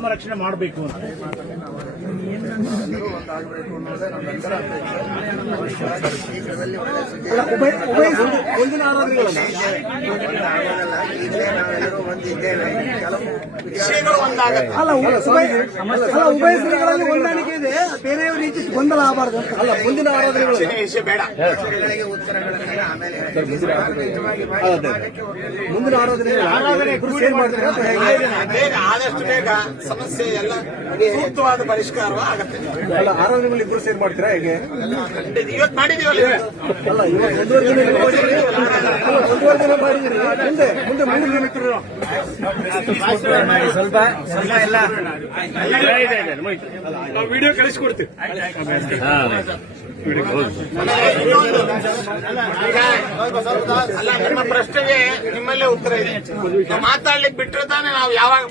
ರಕ್ಷಣೆ ಮಾಡಬೇಕು ಅಂತ ಮುಂದಿನ ಉಭಯ ಶ್ರೀಗಳಲ್ಲಿ ಹೊಂದಾಣಿಕೆ ಇದೆ, ಬೇರೆ ರೀತಿ ಗೊಂದಲ ಆಗಬಾರ್ದು. ಅಲ್ಲ, ಮುಂದಿನ ಆರಾಧನೆಗಳು ಬೇಡ. ಮುಂದಿನ ಆರಾಧನೆ ಸೇರ್ ಮಾಡ್ತಾರೆ. ಆದಷ್ಟು ಬೇಗ ಸಮಸ್ಯೆ ಎಲ್ಲ ಸೂಕ್ತವಾದ ಪರಿಷ್ಕಾರ ಆಗುತ್ತೆ. ಅಲ್ಲ, ಆರಾಧನೆಗಳು ಇಬ್ಬರು ಸೇರ್ ಮಾಡ್ತೀರಾ ಹೇಗೆ? ಇವತ್ತು ಮಾಡಿದೀವಲ್ಲ. ಅಲ್ಲ, ಇವತ್ತು ಒಂದೂವರೆ ದಿನ ಮಾಡಿದಿರಿ. ಮುಂದೆ ಮೂರು ದಿನ ಸ್ವಲ್ಪ ಎಲ್ಲ ವಿಡಿಯೋ ಕಳಿಸ್ಕೊಡ್ತೀವಿ. ಅಲ್ಲ, ನಿಮ್ಮ ಪ್ರಶ್ನೆಗೆ ನಿಮ್ಮಲ್ಲೇ ಉತ್ತರ ಇದೆ. ಮಾತಾಡ್ಲಿಕ್ಕೆ ಬಿಟ್ಟರೆ ತಾನೇ ನಾವು ಯಾವಾಗ